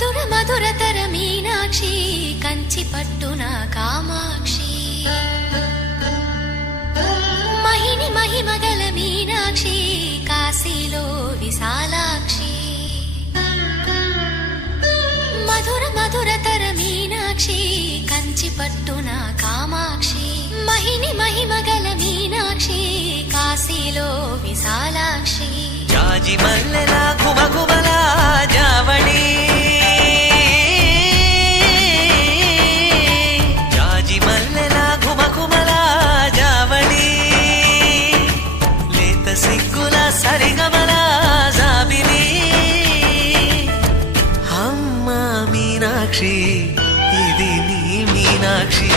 మధుర మధురతర మీనాక్షి కంచి పట్టున కామాక్షి మహిని మహిమగల మీనాక్షి కాశీలో విశాలాక్షి మధుర మధురతర మీనాక్షి కంచి పట్టున కామాక్షి మహిని మహిమగల మీనాక్షి కాశీలో విశాలాక్షి జాజి మల్లెలా గుమగుమలా జావళి జాజి మల్లెలా గుమగుమలా జావళి లేత సిగ్గుల సరిగమల జాబిలి అమ్మ మీనాక్షి ఇది నీ మీనాక్షి